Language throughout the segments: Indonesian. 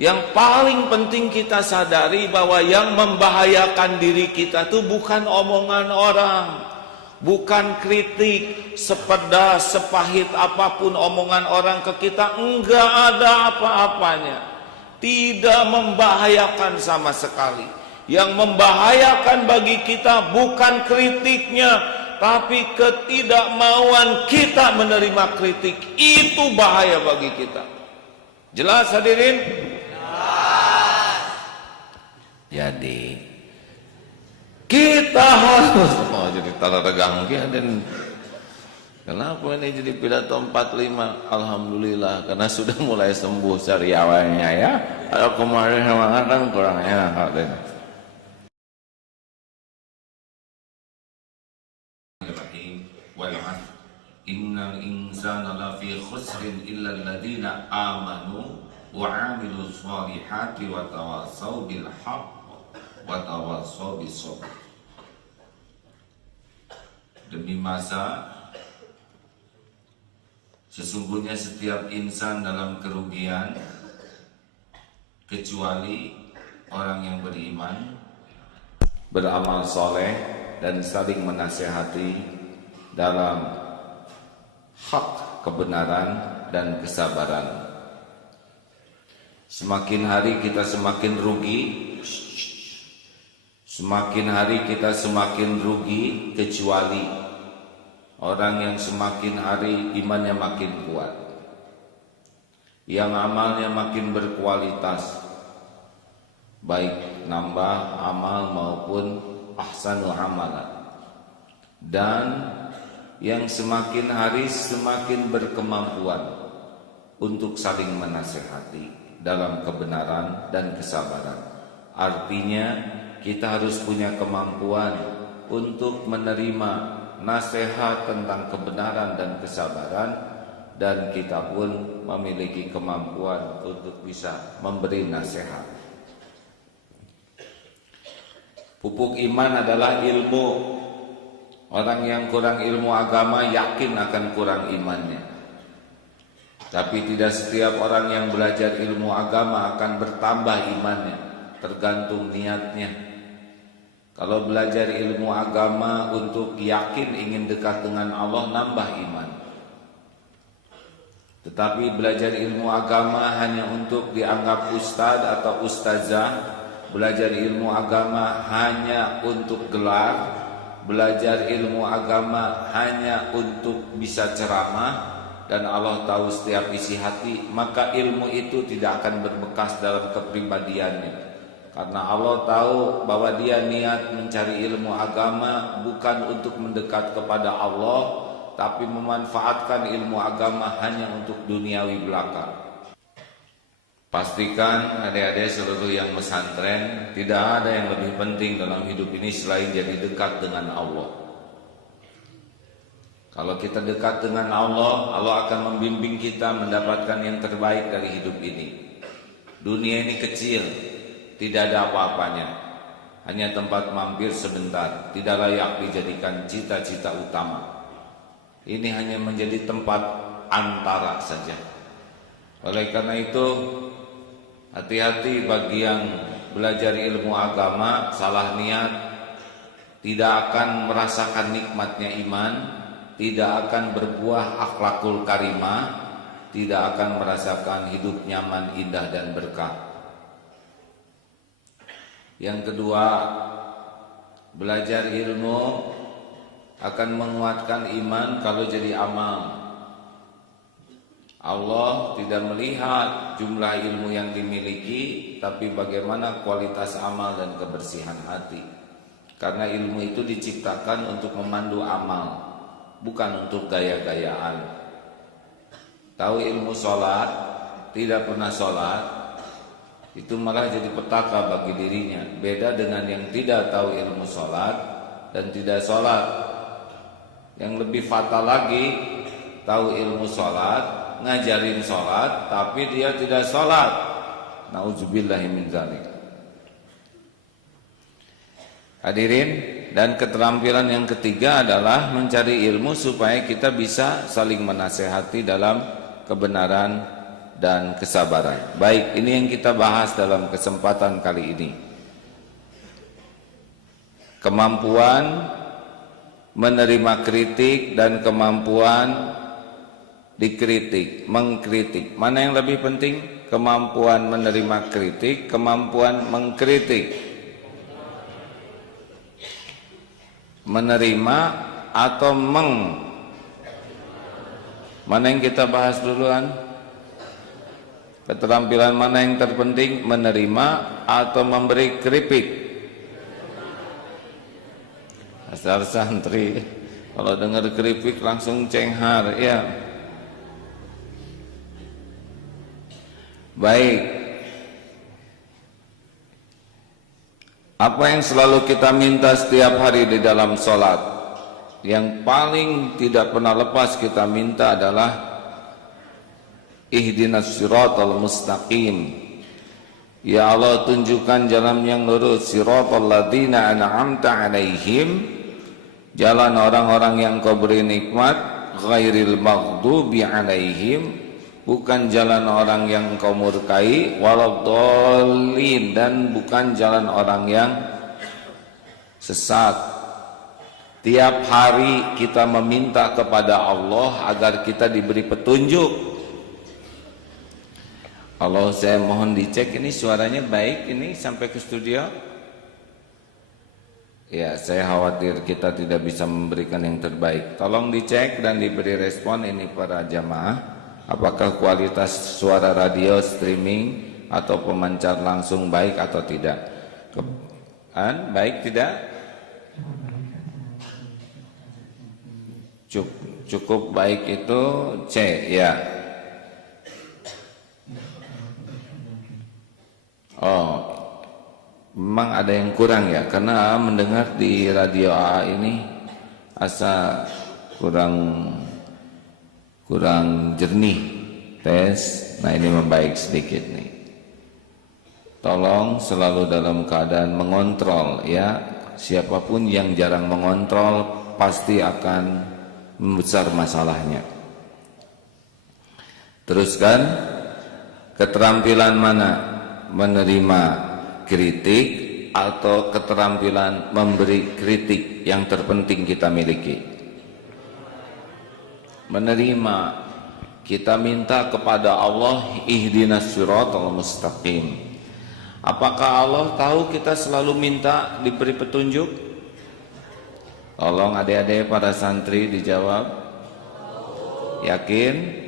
Yang paling penting kita sadari bahwa yang membahayakan diri kita itu bukan omongan orang, bukan kritik, sepedas, sepahit apapun omongan orang ke kita, enggak ada apa-apanya. Tidak membahayakan sama sekali. Yang membahayakan bagi kita bukan kritiknya, tapi ketidakmauan kita menerima kritik. Itu bahaya bagi kita. Jelas hadirin? Jadi kita harus jadi tanda tegang dan kenapa ini jadi pidato 45? Alhamdulillah karena sudah mulai sembuh sariawannya ya. Kalau kemarin semangat kan kurang enak dan innal insana lafi khusrin illa alladziina aamanu wa 'amilus shalihati wa tawassaw bil haqq wa tawassaw bis sabr. Demi masa sesungguhnya setiap insan dalam kerugian kecuali orang yang beriman, beramal soleh dan saling menasihati dalam hak, kebenaran dan kesabaran. Semakin hari kita semakin rugi, semakin hari kita semakin rugi kecuali orang yang semakin hari imannya makin kuat, yang amalnya makin berkualitas, baik nambah amal maupun ahsanu amalan, dan yang semakin hari semakin berkemampuan untuk saling menasihati dalam kebenaran dan kesabaran. Artinya kita harus punya kemampuan untuk menerima nasihat tentang kebenaran dan kesabaran, dan kita pun memiliki kemampuan untuk bisa memberi nasihat. Pupuk iman adalah ilmu. Orang yang kurang ilmu agama yakin akan kurang imannya. Tapi tidak setiap orang yang belajar ilmu agama akan bertambah imannya, tergantung niatnya. Kalau belajar ilmu agama untuk yakin ingin dekat dengan Allah, nambah iman. Tetapi belajar ilmu agama hanya untuk dianggap ustadz atau ustazah, belajar ilmu agama hanya untuk gelar, belajar ilmu agama hanya untuk bisa ceramah, dan Allah tahu setiap isi hati, maka ilmu itu tidak akan berbekas dalam kepribadiannya. Karena Allah tahu bahwa dia niat mencari ilmu agama bukan untuk mendekat kepada Allah, tapi memanfaatkan ilmu agama hanya untuk duniawi belaka. Pastikan adik-adik seluruh yang pesantren, tidak ada yang lebih penting dalam hidup ini selain jadi dekat dengan Allah. Kalau kita dekat dengan Allah, Allah akan membimbing kita mendapatkan yang terbaik dari hidup ini. Dunia ini kecil, tidak ada apa-apanya, hanya tempat mampir sebentar, tidak layak dijadikan cita-cita utama. Ini hanya menjadi tempat antara saja. Oleh karena itu, hati-hati bagi yang belajar ilmu agama salah niat, tidak akan merasakan nikmatnya iman, tidak akan berbuah akhlakul karimah, tidak akan merasakan hidup nyaman, indah dan berkah. Yang kedua, belajar ilmu akan menguatkan iman kalau jadi amal. Allah tidak melihat jumlah ilmu yang dimiliki, tapi bagaimana kualitas amal dan kebersihan hati. Karena ilmu itu diciptakan untuk memandu amal, bukan untuk gaya-gayaan. Tahu ilmu sholat, tidak pernah sholat, itu malah jadi petaka bagi dirinya. Beda dengan yang tidak tahu ilmu sholat dan tidak sholat. Yang lebih fatal lagi, tahu ilmu sholat, ngajarin sholat, tapi dia tidak sholat. Nauzubillahi min dzalik. Hadirin, dan keterampilan yang ketiga adalah mencari ilmu supaya kita bisa saling menasehati dalam kebenaran dan kesabaran. Baik, ini yang kita bahas dalam kesempatan kali ini. Kemampuan menerima kritik dan kemampuan dikritik, mengkritik. Mana yang lebih penting? Kemampuan menerima kritik, kemampuan mengkritik. Menerima atau Mana yang kita bahas duluan? Keterampilan mana yang terpenting? Menerima atau memberi kritik? Asal santri kalau dengar kritik langsung cenghar, ya. Baik. Apa yang selalu kita minta setiap hari di dalam sholat? Yang paling tidak pernah lepas kita minta adalah ihdinas siratal mustaqim. Ya Allah, tunjukkan jalan yang lurus, siratal ladzina an'amta alaihim, jalan orang-orang yang Kau beri nikmat, ghairil maghdubi alaihim, bukan jalan orang yang Kau murkai, waladhdallin, dan bukan jalan orang yang sesat. Tiap hari kita meminta kepada Allah agar kita diberi petunjuk. Allah, saya mohon dicek ini suaranya baik ini sampai ke studio. Ya, saya khawatir kita tidak bisa memberikan yang terbaik. Tolong dicek dan diberi respon ini para jamaah. Apakah kualitas suara radio streaming atau pemancar langsung baik atau tidak? Baik tidak? Cukup baik itu C, ya. Oh, memang ada yang kurang ya, karena mendengar di radio AA ini asa kurang jernih. Tes, nah ini membaik sedikit nih. Tolong selalu dalam keadaan mengontrol ya. Siapapun yang jarang mengontrol pasti akan membesar masalahnya. Teruskan, keterampilan mana? Menerima kritik atau keterampilan memberi kritik yang terpenting kita miliki? Menerima. Kita minta kepada Allah ihdinas siratal mustaqim. Apakah Allah tahu kita selalu minta diberi petunjuk? Tolong adik-adik para santri dijawab. Yakin?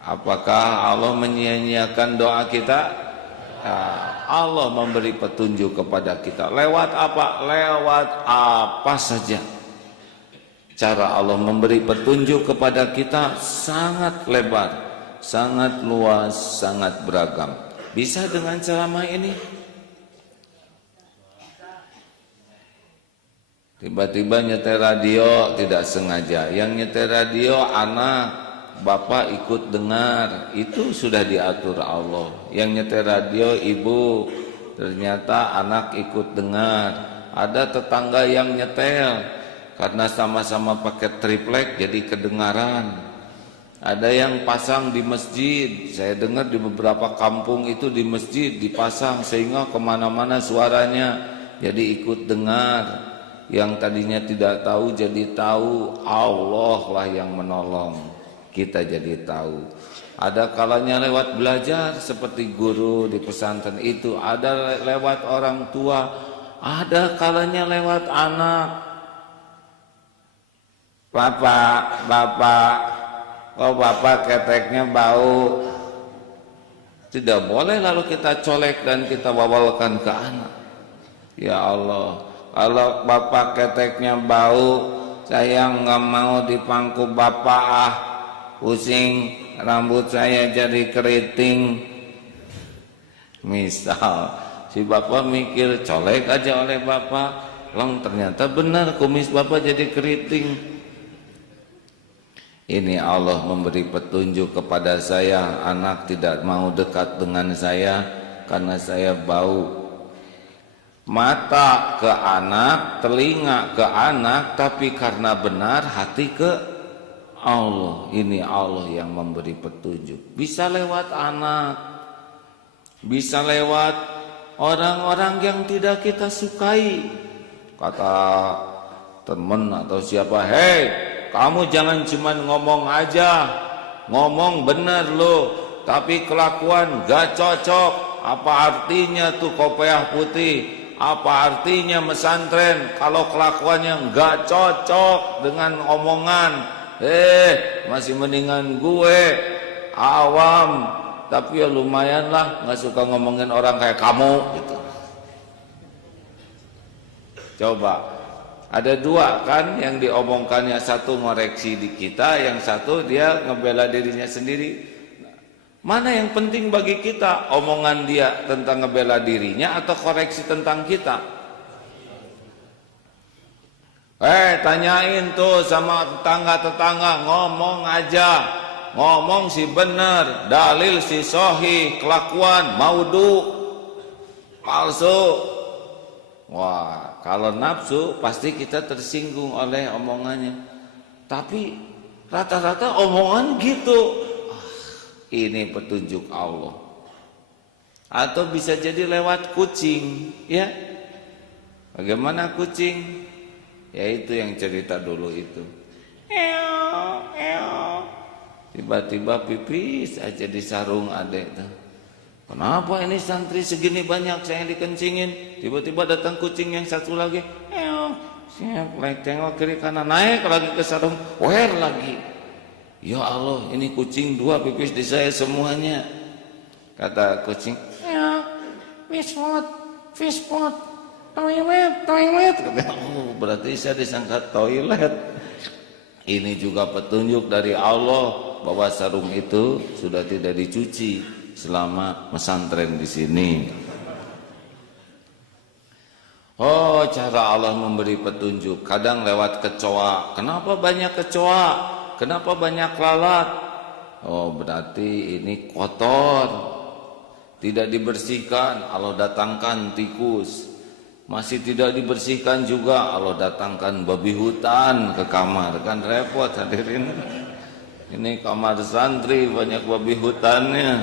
Apakah Allah menyia-nyiakan doa kita? Allah memberi petunjuk kepada kita. Lewat apa? Lewat apa saja. Cara Allah memberi petunjuk kepada kita sangat lebar, sangat luas, sangat beragam. Bisa dengan ceramah ini? Tiba-tiba nyetel radio tidak sengaja. Yang nyetel radio anak, bapak ikut dengar. Itu sudah diatur Allah. Yang nyetel radio ibu, ternyata anak ikut dengar. Ada tetangga yang nyetel, karena sama-sama pakai triplek jadi kedengaran. Ada yang pasang di masjid. Saya dengar di beberapa kampung itu di masjid dipasang sehingga kemana-mana suaranya jadi ikut dengar. Yang tadinya tidak tahu jadi tahu. Allah lah yang menolong kita jadi tahu. Ada kalanya lewat belajar seperti guru di pesantren itu, ada lewat orang tua, ada kalanya lewat anak. Bapak, kok bapak keteknya bau? Tidak boleh lalu kita colek dan kita wawalkan ke anak. Ya Allah, kalau bapak keteknya bau, saya nggak mau dipangku bapak, pusing, rambut saya jadi keriting. Misal, si bapak mikir colek aja oleh bapak, long ternyata benar kumis bapak jadi keriting. Ini Allah memberi petunjuk kepada saya, anak tidak mau dekat dengan saya karena saya bau. Mata ke anak, telinga ke anak, tapi karena benar hati ke Allah, ini Allah yang memberi petunjuk. Bisa lewat anak, bisa lewat orang-orang yang tidak kita sukai. Kata teman atau siapa, hei, kamu jangan cuma ngomong aja, ngomong bener lo, tapi kelakuan gak cocok. Apa artinya tuh kopiah putih? Apa artinya mesantren kalau kelakuannya gak cocok dengan omongan? Masih mendingan gue awam, tapi ya lumayan lah, gak suka ngomongin orang kayak kamu gitu. Coba, ada dua kan yang diomongkannya, satu ngoreksi di kita, yang satu dia ngebela dirinya sendiri. Mana yang penting bagi kita, omongan dia tentang ngebela dirinya atau koreksi tentang kita? Tanyain tuh sama tetangga-tetangga, ngomong aja, ngomong si bener, dalil si sohi, kelakuan maudu, palsu. Wah, kalau nafsu pasti kita tersinggung oleh omongannya. Tapi rata-rata omongan gitu. Ini petunjuk Allah. Atau bisa jadi lewat kucing, ya. Bagaimana kucing? Yaitu yang cerita dulu itu. Tiba-tiba pipis aja di sarung adek tuh. Kenapa ini santri segini banyak saya dikencingin? Tiba-tiba datang kucing yang satu lagi. Siap, tengok kiri kanan, naik lagi ke sarung, wer lagi. Ya Allah, ini kucing dua pipis di saya semuanya. Kata kucing, fish pot, toilet. Oh, berarti saya disangka toilet. Ini juga petunjuk dari Allah bahwa sarung itu sudah tidak dicuci selama mesantren di sini. Oh, cara Allah memberi petunjuk. Kadang lewat kecoa. Kenapa banyak kecoa? Kenapa banyak lalat? Oh, berarti ini kotor, tidak dibersihkan. Allah datangkan tikus. Masih tidak dibersihkan juga, Allah datangkan babi hutan ke kamar. Kan repot hadirin. Ini kamar santri banyak babi hutannya.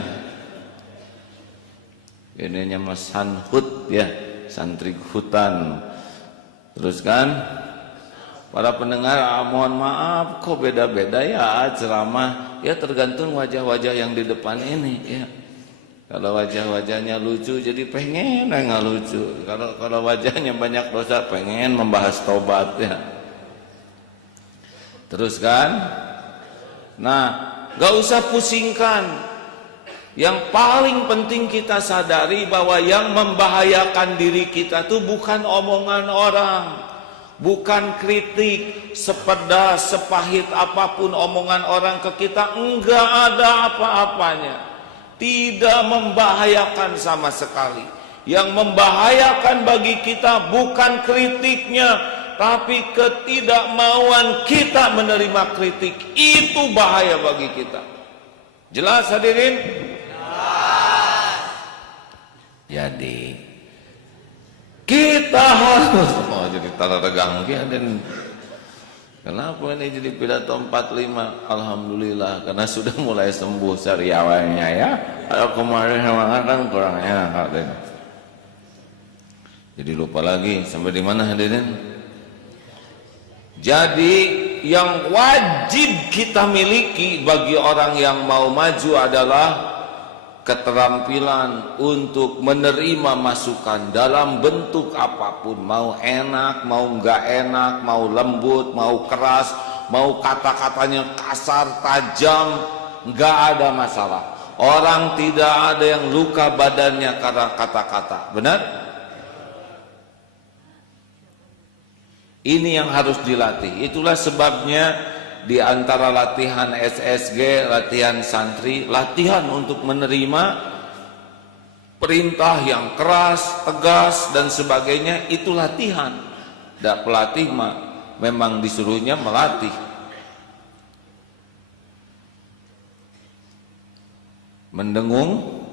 Ininya mas sanhut ya, santri hutan. Terus kan, para pendengar, mohon maaf kok beda-beda ya ceramah. Ya tergantung wajah-wajah yang di depan ini ya. Kalau wajah-wajahnya lucu jadi pengen nggak lucu. Kalau wajahnya banyak dosa pengen membahas tobat ya. Terus kan, nah nggak usah pusingkan. Yang paling penting kita sadari bahwa yang membahayakan diri kita itu bukan omongan orang, bukan kritik, sepedas, sepahit apapun omongan orang ke kita, enggak ada apa-apanya. Tidak membahayakan sama sekali. Yang membahayakan bagi kita bukan kritiknya, tapi ketidakmauan kita menerima kritik. Itu bahaya bagi kita. Jelas hadirin? Jelas. Jadi kita harus jadi tanda tegang dan kenapa ini jadi pidato 45? Alhamdulillah, karena sudah mulai sembuh sariawannya ya. Kalau kemarin semangat kan kurang enak. Jadi lupa lagi sampai di mana hadirin? Jadi yang wajib kita miliki bagi orang yang mau maju adalah keterampilan untuk menerima masukan dalam bentuk apapun, mau enak, mau enggak enak, mau lembut, mau keras, mau kata-katanya kasar, tajam, enggak ada masalah. Orang tidak ada yang luka badannya karena kata-kata. Benar? Ini yang harus dilatih. Itulah sebabnya di antara latihan SSG, latihan santri, latihan untuk menerima perintah yang keras, tegas dan sebagainya, itu latihan. Dan pelatih memang disuruhnya melatih. Mendengung?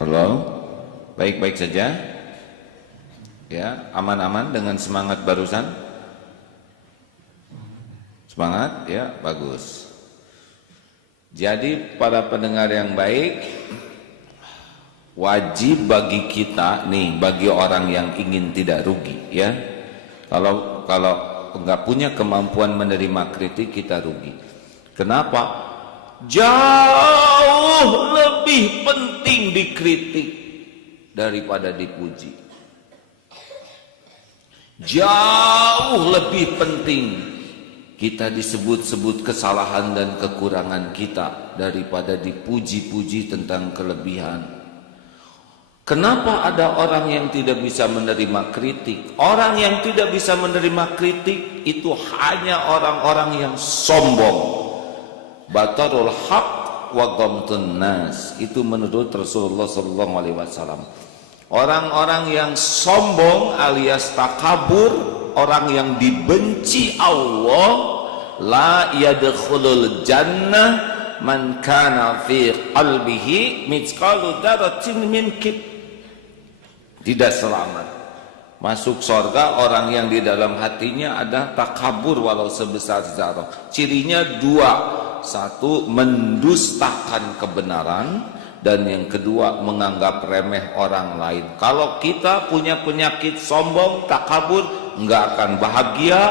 Halo? Baik-baik saja? Ya, aman-aman dengan semangat barusan? Semangat ya, bagus. Jadi para pendengar yang baik, wajib bagi kita nih, bagi orang yang ingin tidak rugi ya. Kalau nggak punya kemampuan menerima kritik, kita rugi. Kenapa? Jauh lebih penting dikritik daripada dipuji. Jauh lebih penting kita disebut-sebut kesalahan dan kekurangan kita daripada dipuji-puji tentang kelebihan. Kenapa ada orang yang tidak bisa menerima kritik? Orang yang tidak bisa menerima kritik itu hanya orang-orang yang sombong. Batarul haq wa ghamtun nas, itu menurut Rasulullah SAW. Orang-orang yang sombong alias takabur, orang yang dibenci Allah, la yadkhulul jannah man kana fi qalbihi mithqalu dzarratin min kibr. Tidak selamat masuk surga orang yang di dalam hatinya ada takabur walau sebesar zarah. Cirinya dua: satu, mendustakan kebenaran, dan yang kedua, menganggap remeh orang lain. Kalau kita punya penyakit sombong, takabur, enggak akan bahagia,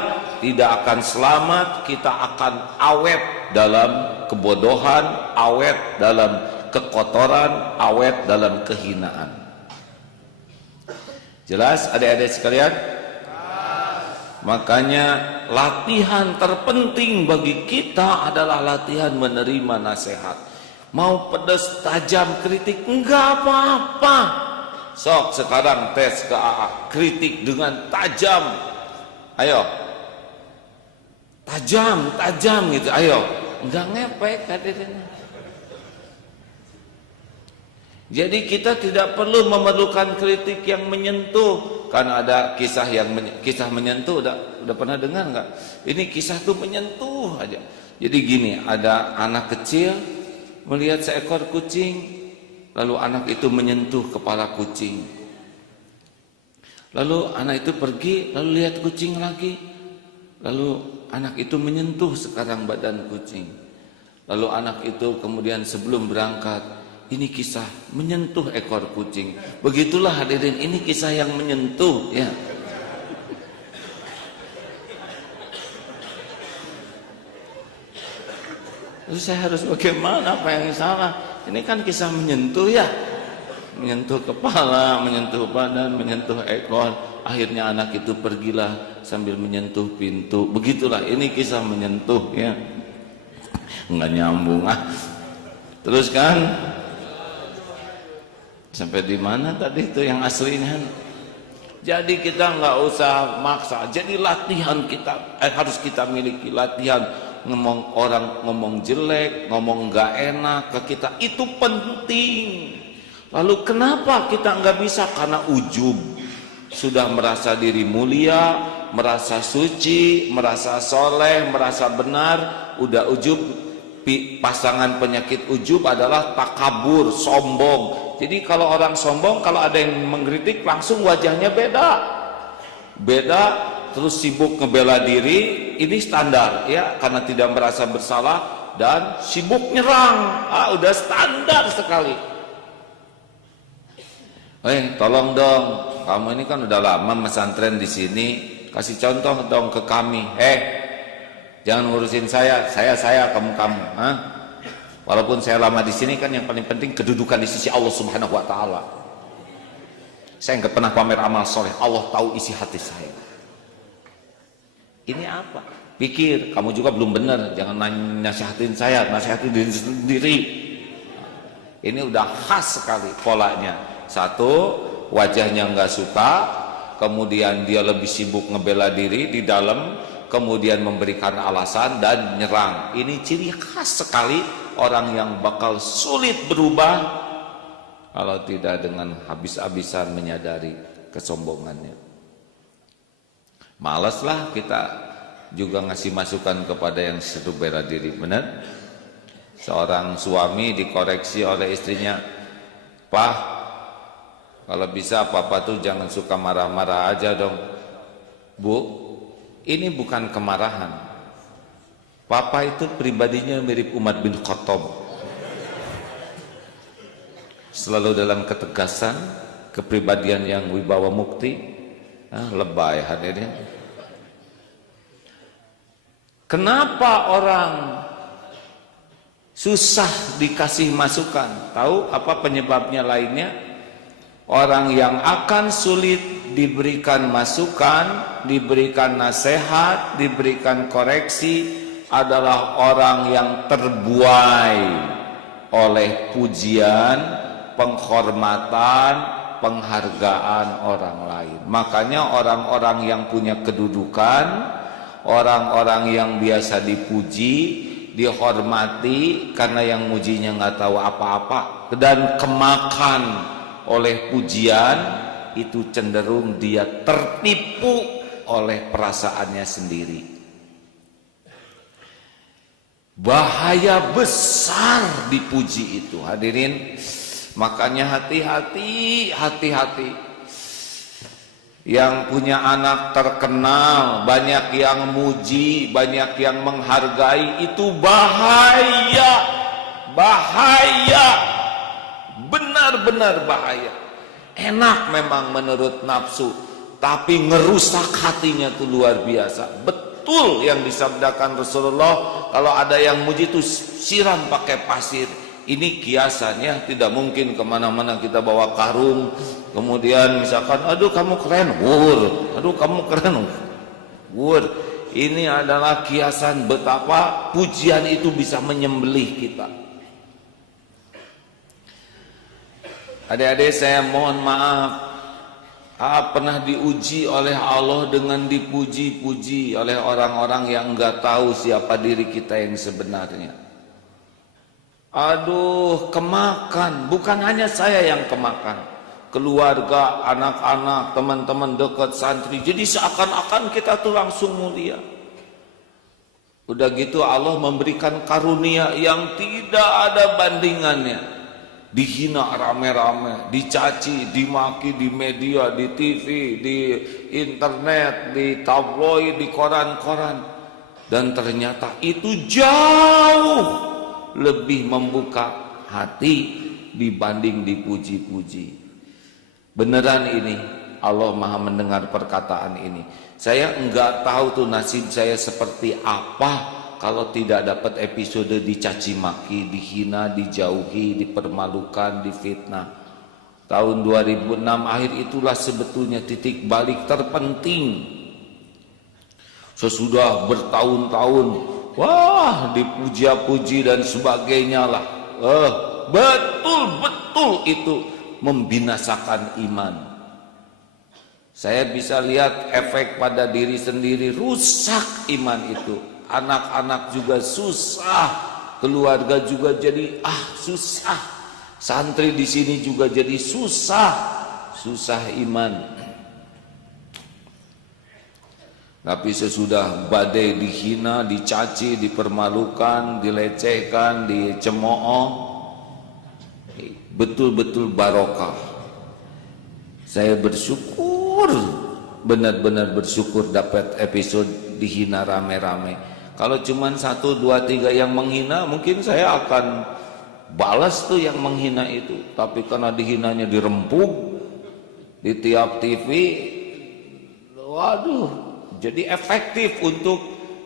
tidak akan selamat, kita akan awet dalam kebodohan, awet dalam kekotoran, awet dalam kehinaan. Jelas adik-adik sekalian? Makanya latihan terpenting bagi kita adalah latihan menerima nasihat. Mau pedas tajam kritik, enggak apa-apa. Sok sekarang tes ke AA, kritik dengan tajam. Ayo. Tajam gitu, ayo. Enggak ngepek hadirin. Jadi kita tidak perlu memerlukan kritik yang menyentuh. Karena ada kisah kisah menyentuh, udah pernah dengar nggak? Ini kisah tuh menyentuh aja. Jadi gini, ada anak kecil melihat seekor kucing, lalu anak itu menyentuh kepala kucing. Lalu anak itu pergi, lalu lihat kucing lagi, lalu anak itu menyentuh sekarang badan kucing. Lalu anak itu kemudian sebelum berangkat, ini kisah menyentuh ekor kucing. Begitulah hadirin, ini kisah yang menyentuh ya. Terus saya harus bagaimana? Apa yang salah? Ini kan kisah menyentuh ya. Menyentuh kepala, menyentuh badan, menyentuh ekor. Akhirnya anak itu pergilah sambil menyentuh pintu. Begitulah, ini kisah menyentuh ya. Enggak nyambung ah. Terus kan sampai di mana tadi itu yang aslinya? Jadi kita nggak usah maksa. Jadi latihan kita harus kita miliki, latihan ngomong orang ngomong jelek, ngomong nggak enak ke kita itu penting. Lalu kenapa kita nggak bisa? Karena ujub, sudah merasa diri mulia, merasa suci, merasa soleh, merasa benar, udah ujub. Pasangan penyakit ujub adalah takabur, sombong. Jadi kalau orang sombong, kalau ada yang mengkritik langsung wajahnya beda, terus sibuk ngebela diri, ini standar ya, karena tidak merasa bersalah dan sibuk nyerang. Udah standar sekali. Tolong dong, kamu ini kan udah lama pesantren di sini, kasih contoh dong ke kami. Jangan ngurusin saya, kamu. Walaupun saya lama di sini kan yang paling penting kedudukan di sisi Allah Subhanahu wa taala. Saya nggak pernah pamer amal soleh, Allah tahu isi hati saya. Ini apa? Pikir, kamu juga belum benar, jangan nasihatin saya, nasihatin diri sendiri. Ini udah khas sekali polanya. Satu, wajahnya nggak suka, kemudian dia lebih sibuk ngebela diri di dalam, kemudian memberikan alasan dan nyerang. Ini ciri khas sekali orang yang bakal sulit berubah kalau tidak dengan habis-habisan menyadari kesombongannya. Malaslah kita juga ngasih masukan kepada yang seru bela diri, benar? Seorang suami dikoreksi oleh istrinya, "Pak, kalau bisa papa tuh jangan suka marah-marah aja dong." Bu, ini bukan kemarahan. Papa itu pribadinya mirip Umar bin Khattab, selalu dalam ketegasan, kepribadian yang wibawa mukti. Lebay hadirin. Kenapa orang susah dikasih masukan? Tahu apa penyebabnya lainnya? Orang yang akan sulit diberikan masukan, diberikan nasihat, diberikan koreksi adalah orang yang terbuai oleh pujian, penghormatan, penghargaan orang lain. Makanya orang-orang yang punya kedudukan, orang-orang yang biasa dipuji, dihormati karena yang mujinya nggak tahu apa-apa dan kemakan oleh pujian, itu cenderung dia tertipu oleh perasaannya sendiri. Bahaya besar dipuji itu, hadirin. Makanya hati-hati. Yang punya anak terkenal, banyak yang muji, banyak yang menghargai, itu bahaya. Benar-benar bahaya. Enak memang menurut nafsu, tapi ngerusak hatinya tuh luar biasa. Betul yang disabdakan Rasulullah, kalau ada yang muji itu siram pakai pasir. Ini kiasannya, tidak mungkin kemana-mana kita bawa karung, kemudian misalkan, aduh kamu keren, aduh kamu keren, Ini adalah kiasan betapa pujian itu bisa menyembelih kita. Adik-adik, saya mohon maaf, pernah diuji oleh Allah dengan dipuji-puji oleh orang-orang yang enggak tahu siapa diri kita yang sebenarnya. Aduh, kemakan. Bukan hanya saya yang kemakan, keluarga, anak-anak, teman-teman dekat, santri. Jadi seakan-akan kita tuh langsung mulia. Udah gitu Allah memberikan karunia yang tidak ada bandingannya. Dihina rame-rame, dicaci, dimaki di media, di TV, di internet, di tabloid, di koran-koran. Dan ternyata itu jauh lebih membuka hati dibanding dipuji-puji. Beneran ini, Allah Maha mendengar perkataan ini. Saya enggak tahu tuh nasib saya seperti apa kalau tidak dapat episode dicaci maki, dihina, dijauhi, dipermalukan, difitnah. Tahun 2006 akhir itulah sebetulnya titik balik terpenting. Sesudah bertahun-tahun, wah, dipuja-puji dan sebagainya lah. Betul-betul itu membinasakan iman. Saya bisa lihat efek pada diri sendiri, rusak iman itu. Anak-anak juga susah, keluarga juga jadi susah. Santri di sini juga jadi susah iman. Tapi sesudah badai dihina, dicaci, dipermalukan, dilecehkan, dicemooh, betul-betul barokah. Saya bersyukur, benar-benar bersyukur dapat episode dihina rame-rame. Kalau cuma 1, 2, 3 yang menghina, mungkin saya akan balas tuh yang menghina itu. Tapi karena dihinanya dirempuk di tiap TV, waduh, jadi efektif untuk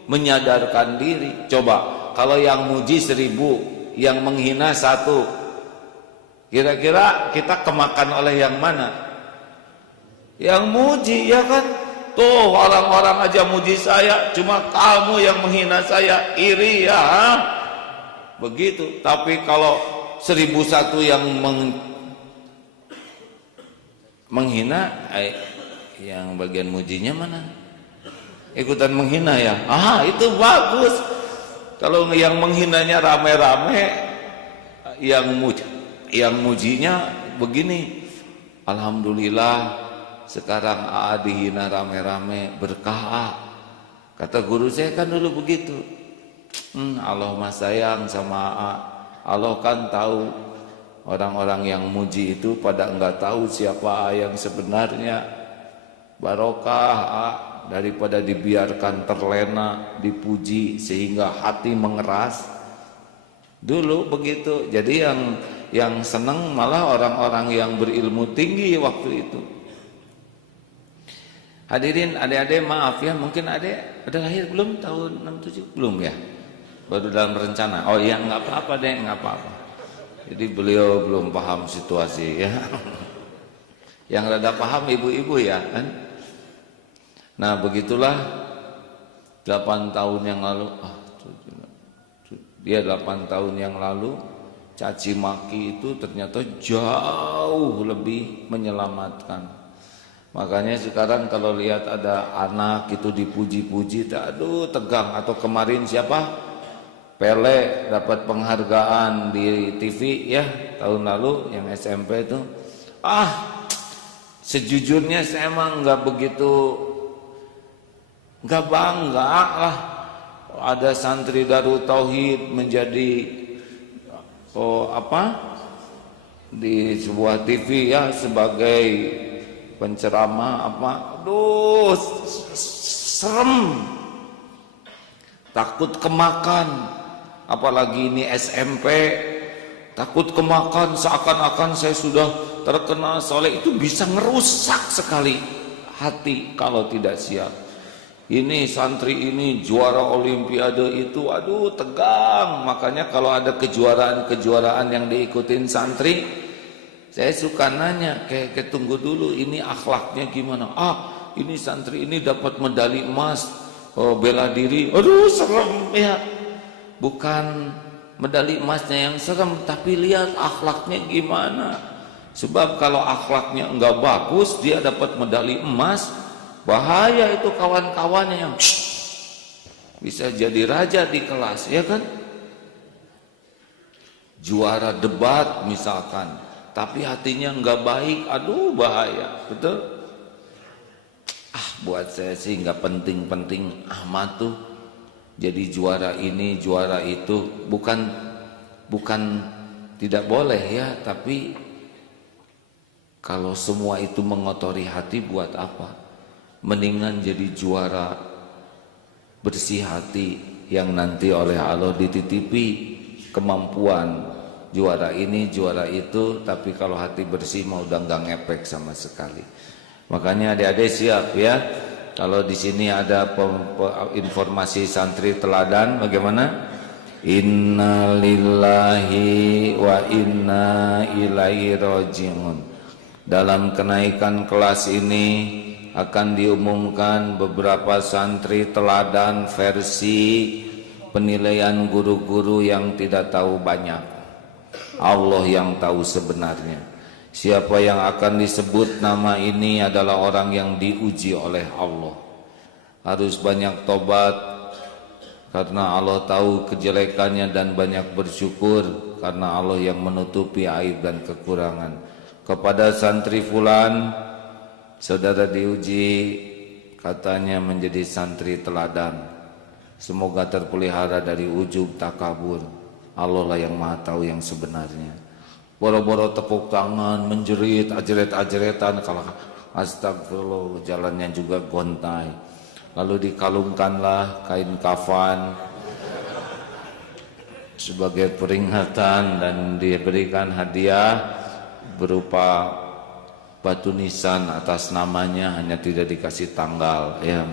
menyadarkan diri. Coba kalau yang muji 1000, yang menghina 1, kira-kira kita kemakan oleh yang mana? Yang muji, ya kan? Tuh orang-orang aja muji saya, cuma kamu yang menghina saya, iri ya. Begitu. Tapi kalau 1001 yang menghina, yang bagian mujinya mana? Ikutan menghina ya. Itu bagus. Kalau yang menghinanya rame-rame, yang mujinya begini. Alhamdulillah sekarang dihina rame-rame, berkah. Kata guru saya kan dulu begitu. Allah mah sayang sama Allah kan tahu. Orang-orang yang muji itu pada enggak tahu siapa yang sebenarnya. Barokah daripada dibiarkan terlena, dipuji sehingga hati mengeras. Dulu begitu. Jadi yang senang malah orang-orang yang berilmu tinggi waktu itu. Hadirin adik-adik, maaf ya, mungkin adik udah lahir belum tahun 67? Belum ya? Baru dalam rencana. Oh iya, nggak apa-apa deh, nggak apa-apa. Jadi beliau belum paham situasi ya. Yang rada paham ibu-ibu ya kan. Nah begitulah 8 tahun yang lalu. Dia 8 tahun yang lalu caci maki itu ternyata jauh lebih menyelamatkan. Makanya sekarang kalau lihat ada anak itu dipuji-puji, aduh tegang. Atau kemarin siapa? Pele dapat penghargaan di TV ya tahun lalu yang SMP itu. Sejujurnya saya emang nggak bangga lah. Ada santri Darut Tauhid menjadi di sebuah TV ya sebagai penceramah aduh serem, takut kemakan, apalagi ini SMP, takut kemakan seakan-akan saya sudah terkenal soleh. Itu bisa ngerusak sekali hati kalau tidak siap. Ini santri ini juara olimpiade itu, aduh tegang. Makanya kalau ada kejuaraan yang diikutin santri, saya suka nanya, kayak tunggu dulu ini akhlaknya gimana? Ini santri ini dapat medali emas, bela diri, aduh serem ya. Bukan medali emasnya yang serem, tapi lihat akhlaknya gimana. Sebab kalau akhlaknya enggak bagus, dia dapat medali emas, bahaya itu kawan-kawannya yang bisa jadi raja di kelas, ya kan? Juara debat misalkan, tapi hatinya enggak baik, aduh bahaya, betul? Buat saya sih enggak penting-penting amat tuh. Jadi juara ini, juara itu, bukan tidak boleh ya, tapi kalau semua itu mengotori hati buat apa? Mendingan jadi juara bersih hati yang nanti oleh Allah dititipi kemampuan juara ini, juara itu, tapi kalau hati bersih mau udah nggak ngepek sama sekali. Makanya adik-adik siap ya. Kalau di sini ada informasi santri teladan, bagaimana? Inna lillahi wa inna ilaihi raji'un. Dalam kenaikan kelas ini akan diumumkan beberapa santri teladan versi penilaian guru-guru yang tidak tahu banyak. Allah yang tahu sebenarnya. Siapa yang akan disebut nama ini adalah orang yang diuji oleh Allah. Harus banyak tobat karena Allah tahu kejelekannya, dan banyak bersyukur karena Allah yang menutupi aib dan kekurangan. Kepada santri fulan, saudara diuji katanya menjadi santri teladan. Semoga terpelihara dari ujub takabur. Allah lah yang maha tahu yang sebenarnya. Boro-boro tepuk tangan, menjerit, ajeret-ajeretan, kalau astagfirullah, jalannya juga gontai. Lalu dikalungkanlah kain kafan sebagai peringatan dan diberikan hadiah berupa batu nisan atas namanya, hanya tidak dikasih tanggal ya.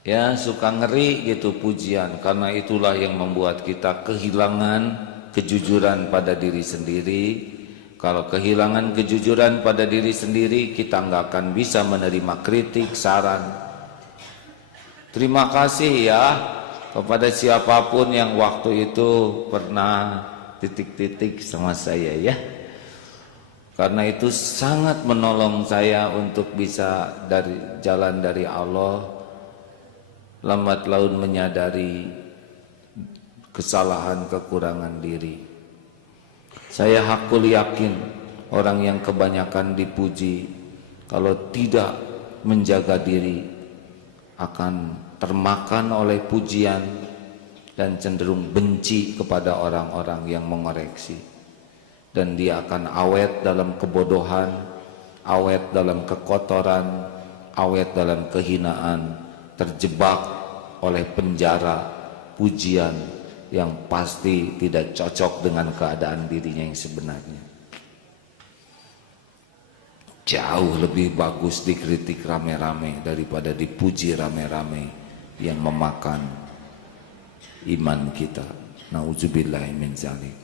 Ya suka ngeri gitu pujian, karena itulah yang membuat kita kehilangan kejujuran pada diri sendiri. Kalau kehilangan kejujuran pada diri sendiri, kita nggak akan bisa menerima kritik, saran. Terima kasih ya kepada siapapun yang waktu itu pernah titik-titik sama saya ya. Karena itu sangat menolong saya untuk bisa jalan dari Allah. Lambat laun menyadari kesalahan kekurangan diri. Saya hakul yakin orang yang kebanyakan dipuji, kalau tidak menjaga diri akan termakan oleh pujian dan cenderung benci kepada orang-orang yang mengoreksi. Dan dia akan awet dalam kebodohan, awet dalam kekotoran, awet dalam kehinaan, terjebak oleh penjara pujian yang pasti tidak cocok dengan keadaan dirinya yang sebenarnya. Jauh lebih bagus dikritik rame-rame daripada dipuji rame-rame yang memakan iman kita. Nauzubillahi min dzalik.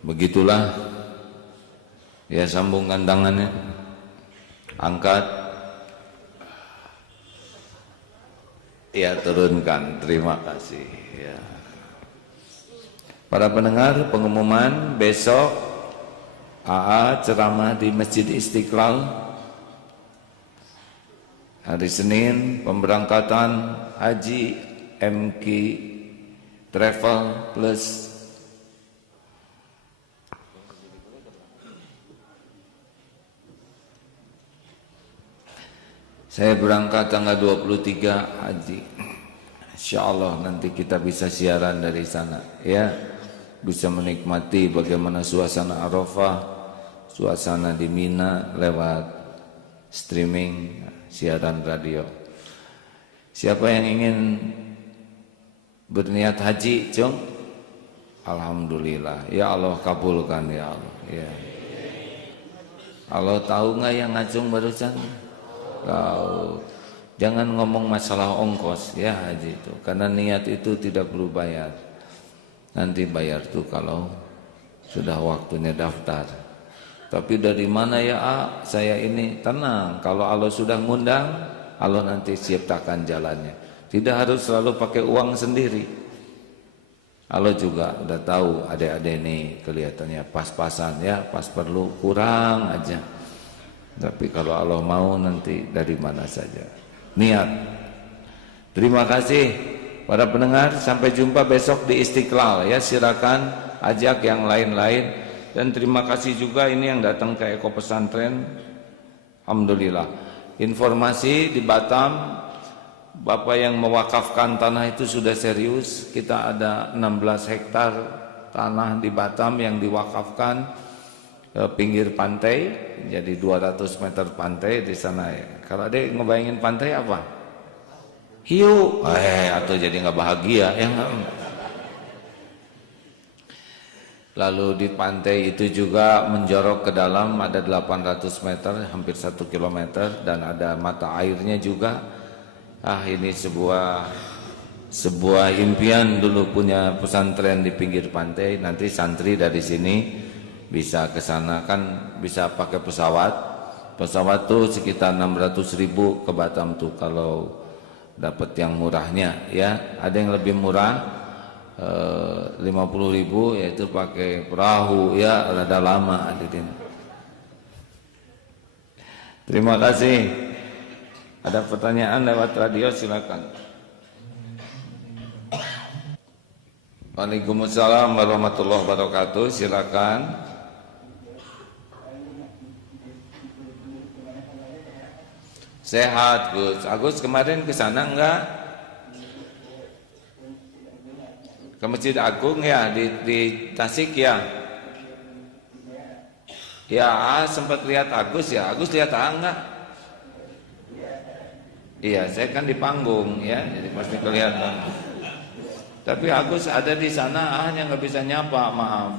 Begitulah ya, sambungkan tangannya, angkat, ya turunkan. Terima kasih ya. Para pendengar, pengumuman besok AA ceramah di Masjid Istiqlal. Hari Senin pemberangkatan haji MQ Travel Plus. Saya berangkat tanggal 23 haji. Insyaallah nanti kita bisa siaran dari sana ya. Bisa menikmati bagaimana suasana Arafah, suasana di Mina lewat streaming siaran radio. Siapa yang ingin berniat haji, Cung? Alhamdulillah. Ya Allah kabulkan ya Allah. Ya. Allah tahu nggak yang ngacung barusan? Tahu. Jangan ngomong masalah ongkos ya haji itu, karena niat itu tidak perlu bayar. Nanti bayar tuh kalau sudah waktunya daftar. Tapi dari mana ya saya ini? Tenang, kalau Allah sudah ngundang, Allah nanti ciptakan jalannya. Tidak harus selalu pakai uang sendiri. Allah juga udah tahu adik-adik ini kelihatannya pas-pasan ya, pas perlu kurang aja. Tapi kalau Allah mau nanti dari mana saja. Niat. Terima kasih para pendengar, sampai jumpa besok di Istiqlal ya. Silakan ajak yang lain-lain. Dan terima kasih juga ini yang datang ke Eko Pesantren. Alhamdulillah. Informasi di Batam, Bapak yang mewakafkan tanah itu sudah serius. Kita ada 16 hektar tanah di Batam yang diwakafkan ke pinggir pantai. Jadi 200 meter pantai di sana ya. Kalau ada ngebayangin pantai apa? Hiu, atau jadi nggak bahagia ya. Lalu di pantai itu juga menjorok ke dalam ada 800 meter, hampir 1 kilometer, dan ada mata airnya juga. Ini sebuah impian dulu punya pesantren di pinggir pantai. Nanti santri dari sini bisa ke sana, kan bisa pakai pesawat. Pesawat tuh sekitar 600.000 ke Batam tuh kalau dapat yang murahnya ya. Ada yang lebih murah 50.000, yaitu pakai perahu ya, rada lama hadirin. Terima kasih. Ada pertanyaan lewat radio, silakan. Waalaikumsalam warahmatullahi wabarakatuh, silakan. Sehat Gus. Agus kemarin ke sana enggak? Ke Masjid Agung ya di Tasik ya. Ya, sempat lihat Agus ya. Agus lihat enggak? Iya, saya kan di panggung ya, jadi pasti kelihatan. Tapi Agus ada di sana, hanya nggak bisa nyapa, maaf.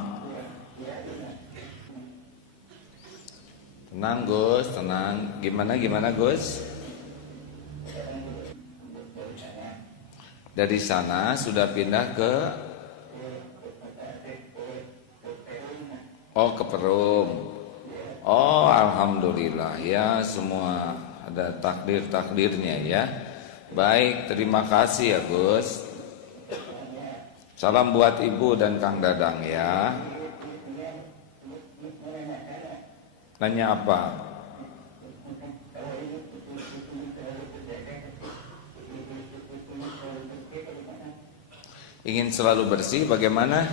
Tenang Gus, tenang. Gimana Gus? Dari sana sudah pindah ke ke Perum. Alhamdulillah ya, semua ada takdir-takdirnya ya. Baik, terima kasih ya Gus. Salam buat Ibu dan Kang Dadang ya. Nanya apa? Ingin selalu bersih, bagaimana?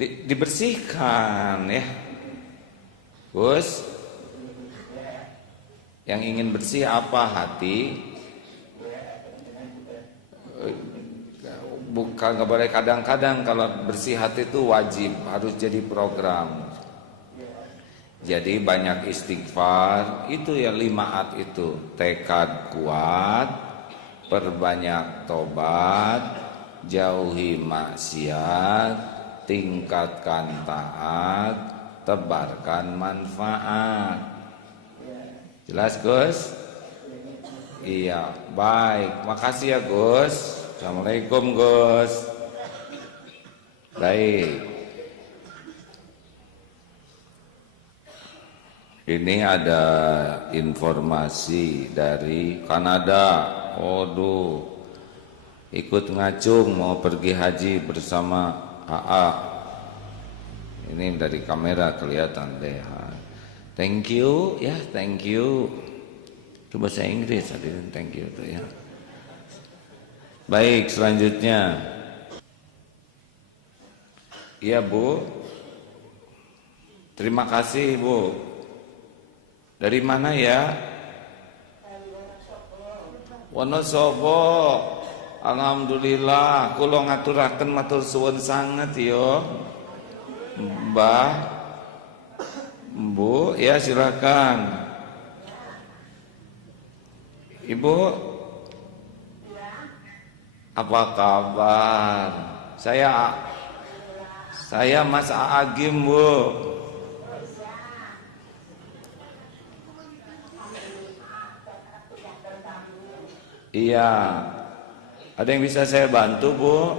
Dibersihkan ya. Gus, yang ingin bersih apa? Hati. bukan nggak boleh kadang-kadang, kalau bersih hati itu wajib, harus jadi program. Jadi banyak istighfar, itu ya 5 itu, tekad kuat, perbanyak tobat, jauhi maksiat, tingkatkan taat, tebarkan manfaat. Jelas Gus? Iya, baik. Makasih ya Gus. Assalamualaikum Gus. Baik. Ini ada informasi dari Kanada. Waduh, ikut ngacung mau pergi haji bersama AA. Ini dari kamera kelihatan deh. Thank you ya, thank you. Itu bahasa Inggris, hadirin, thank you tuh ya. Baik, selanjutnya. Iya Bu. Terima kasih Bu. Dari mana ya? Wonosobo. Alhamdulillah, kula ngaturaken matur suwun sanget yo. Mbah, Bu, ya silakan. Ibu, apa kabar? Saya Mas Agim Bu. Iya, ada yang bisa saya bantu Bu?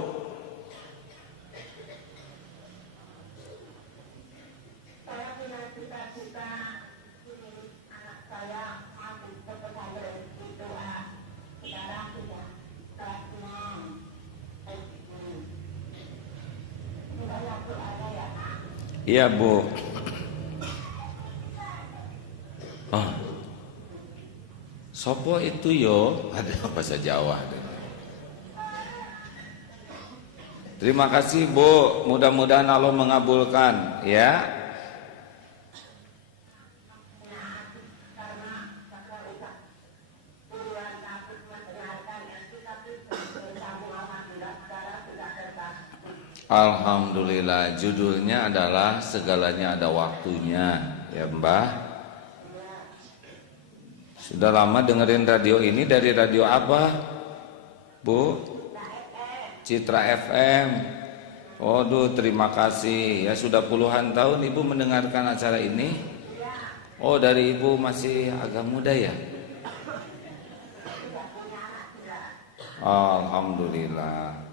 Iya Bu. Oh, sopo itu yo? Ada bahasa Jawa. Terima kasih Bu. Mudah-mudahan Allah mengabulkan ya. Alhamdulillah, judulnya adalah segalanya ada waktunya ya Mbah. Sudah lama dengerin radio ini, dari radio apa Bu? Citra FM. Waduh, terima kasih ya, sudah puluhan tahun Ibu mendengarkan acara ini. Oh, dari Ibu masih agak muda ya. Alhamdulillah.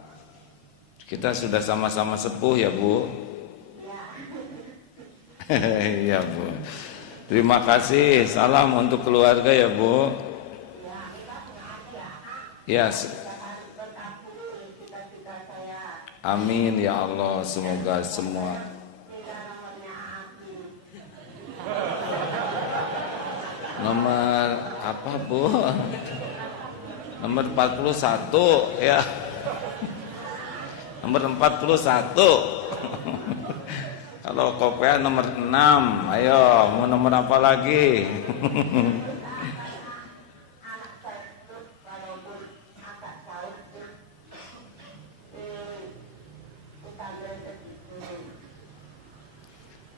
Kita sudah sama-sama sepuh ya Bu. Iya Bu. Terima kasih. Salam untuk keluarga ya Bu. Ya. Amin ya Allah. Semoga semua. Nomor apa Bu? Nomor 41 ya. Nomor 41. Kalau kopea nomor 6. Ayo, mau nomor apa lagi?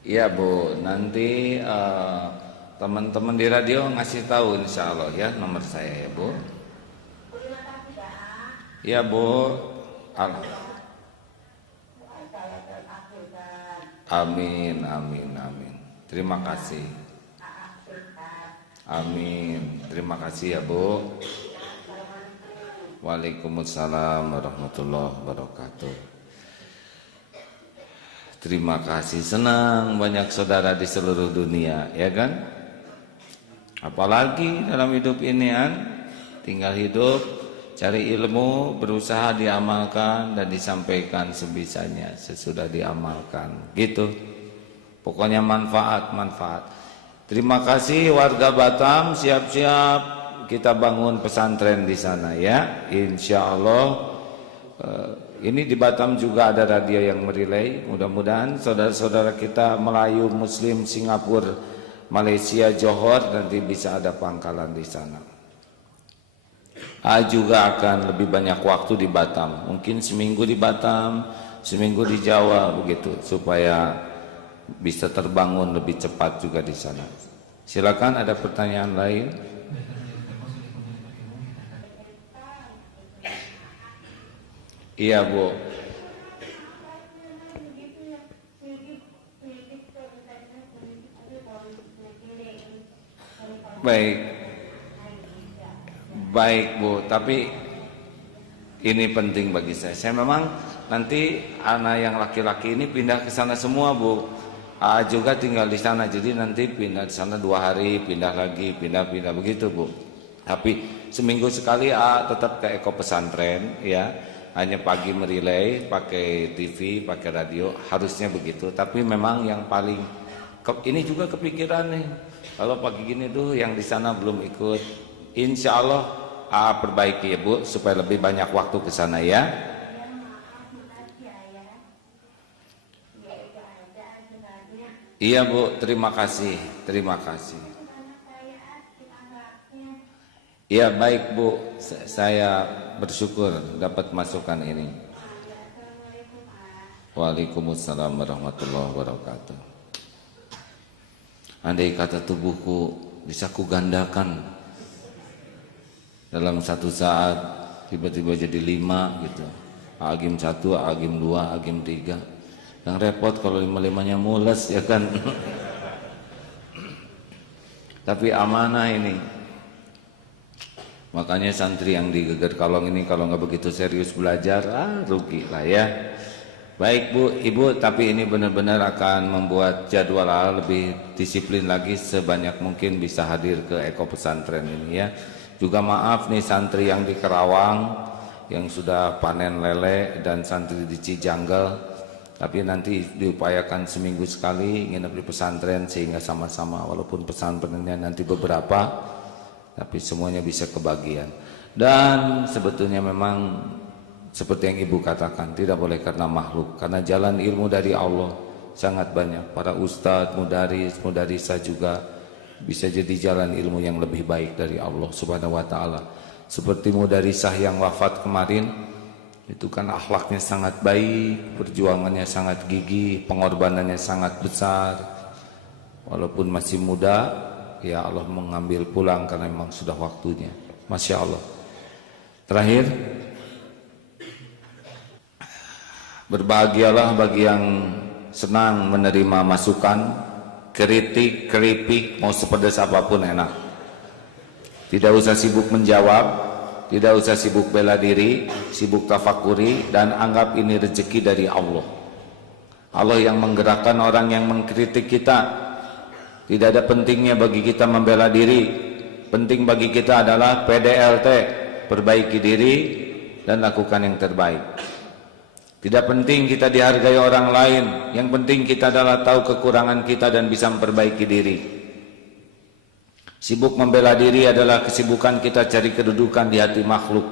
Iya Bu, nanti teman-teman di radio ngasih tahu insya Allah ya nomor saya ya Bu. Iya Bu. Amin, amin, amin. Terima kasih. Amin. Terima kasih ya Bu. Waalaikumsalam warahmatullahi wabarakatuh. Terima kasih, senang banyak saudara di seluruh dunia, ya kan? Apalagi dalam hidup ini kan, tinggal hidup, cari ilmu, berusaha diamalkan dan disampaikan sebisanya sesudah diamalkan. Gitu. Pokoknya manfaat. Terima kasih warga Batam, siap-siap kita bangun pesantren di sana ya. Insya Allah. Ini di Batam juga ada radio yang merelay. Mudah-mudahan saudara-saudara kita Melayu, Muslim, Singapura, Malaysia, Johor nanti bisa ada pangkalan di sana. juga akan lebih banyak waktu di Batam. Mungkin seminggu di Batam, seminggu di Jawa begitu, supaya bisa terbangun lebih cepat juga di sana. Silakan, ada pertanyaan lain? Iya, Bu. Baik. Baik, Bu, tapi ini penting bagi saya. Saya memang nanti anak yang laki-laki ini pindah ke sana semua, Bu. Juga tinggal di sana, jadi nanti pindah di sana 2 hari, pindah lagi, pindah begitu, Bu. Tapi seminggu sekali tetap ke Eko Pesantren, ya. Hanya pagi merilai, pakai TV, pakai radio, harusnya begitu. Tapi memang yang paling ini juga kepikiran nih. Kalau pagi gini tuh yang di sana belum ikut, insya Allah perbaiki ya, Bu, supaya lebih banyak waktu ke sana ya. Iya, Bu, terima kasih. Iya, baik, Bu, saya bersyukur dapat masukan ini. Waalaikumsalam warahmatullahi wabarakatuh. Andai kata tubuhku bisa kugandakan dalam satu saat, tiba-tiba jadi 5 gitu. Agim 1, agim 2, agim 3. Yang repot kalau 5-5-nya mules, ya kan. Tapi amanah ini. Makanya santri yang di Geger Kalong ini kalau nggak begitu serius belajar, rugi lah ya. Baik, Bu, Ibu, tapi ini benar-benar akan membuat jadwal lebih disiplin lagi, sebanyak mungkin bisa hadir ke Eko Pesantren ini ya. Juga maaf nih santri yang di Kerawang yang sudah panen lele dan santri di Cijanggal, tapi nanti diupayakan seminggu sekali nginep di pesantren sehingga sama-sama, walaupun pesantrennya nanti beberapa, tapi semuanya bisa kebagian. Dan sebetulnya memang seperti yang Ibu katakan, tidak boleh karena makhluk, karena jalan ilmu dari Allah sangat banyak. Para ustadz, mudarisa juga bisa jadi jalan ilmu yang lebih baik dari Allah Subhanahu wa taala. Seperti mudarisah yang wafat kemarin, itu kan akhlaknya sangat baik, perjuangannya sangat gigih, pengorbanannya sangat besar. Walaupun masih muda, ya Allah mengambil pulang karena memang sudah waktunya. Masya Allah. Terakhir, berbahagialah bagi yang senang menerima masukan, kritik, keripik, mau sepedas apapun enak. Tidak usah sibuk menjawab, tidak usah sibuk bela diri, sibuk tafakuri, dan anggap ini rezeki dari Allah. Allah yang menggerakkan orang yang mengkritik kita. Tidak ada pentingnya bagi kita membela diri. Penting bagi kita adalah PDLT, perbaiki diri dan lakukan yang terbaik. Tidak penting kita dihargai orang lain, yang penting kita adalah tahu kekurangan kita dan bisa memperbaiki diri. Sibuk membela diri adalah kesibukan kita cari kedudukan di hati makhluk.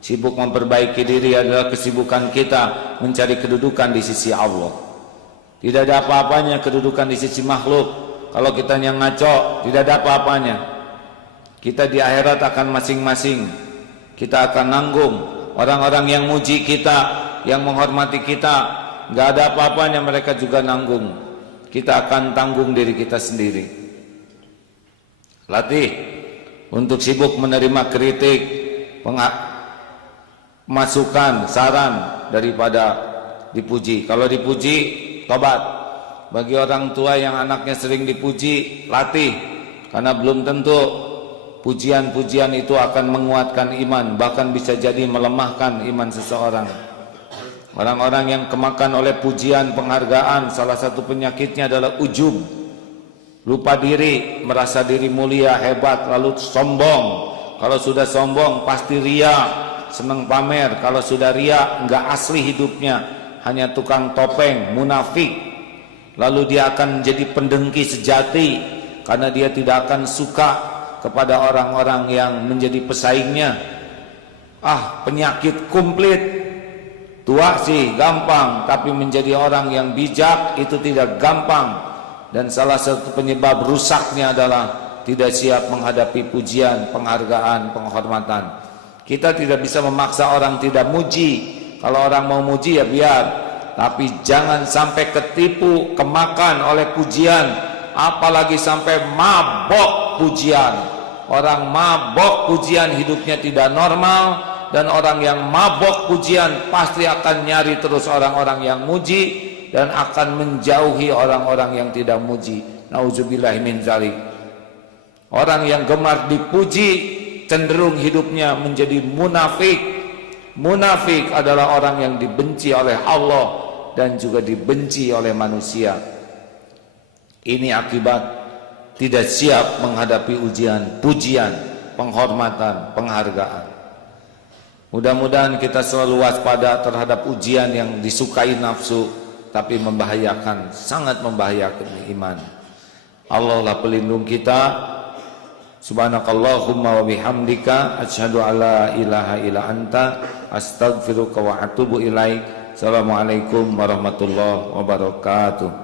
Sibuk memperbaiki diri adalah kesibukan kita mencari kedudukan di sisi Allah. Tidak ada apa-apanya kedudukan di sisi makhluk. Kalau kita yang ngaco, tidak ada apa-apanya. Kita di akhirat akan masing-masing. Kita akan nanggung. Orang-orang yang muji kita, yang menghormati kita, nggak ada apa-apanya, mereka juga nanggung. Kita akan tanggung diri kita sendiri. Latih untuk sibuk menerima kritik, masukan, saran daripada dipuji. Kalau dipuji, tobat. Bagi orang tua yang anaknya sering dipuji, latih, karena belum tentu pujian-pujian itu akan menguatkan iman, bahkan bisa jadi melemahkan iman seseorang. Orang-orang yang kemakan oleh pujian, penghargaan, salah satu penyakitnya adalah ujub, lupa diri, merasa diri mulia, hebat, lalu sombong. Kalau sudah sombong pasti ria, senang pamer. Kalau sudah ria, enggak asli hidupnya, hanya tukang topeng, munafik. Lalu dia akan menjadi pendengki sejati, karena dia tidak akan suka kepada orang-orang yang menjadi pesaingnya. Penyakit komplit. Tua sih gampang, tapi menjadi orang yang bijak itu tidak gampang. Dan salah satu penyebab rusaknya adalah tidak siap menghadapi pujian, penghargaan, penghormatan. Kita tidak bisa memaksa orang tidak muji. Kalau orang mau muji ya biar, tapi jangan sampai ketipu, kemakan oleh pujian, apalagi sampai mabok pujian. Orang mabok pujian hidupnya tidak normal, dan orang yang mabok pujian pasti akan nyari terus orang-orang yang muji dan akan menjauhi orang-orang yang tidak muji. Nauzubillahi min dzalik. Orang yang gemar dipuji cenderung hidupnya menjadi munafik. Munafik adalah orang yang dibenci oleh Allah dan juga dibenci oleh manusia. Ini akibat tidak siap menghadapi ujian, pujian, penghormatan, penghargaan. Mudah-mudahan kita selalu waspada terhadap ujian yang disukai nafsu, tapi membahayakan, sangat membahayakan iman. Allah lah pelindung kita. Subhanakallahumma wa bihamdika asyhadu alla ilaha illa anta astaghfiruka wa atubu ilaik. Assalamualaikum warahmatullahi wabarakatuh.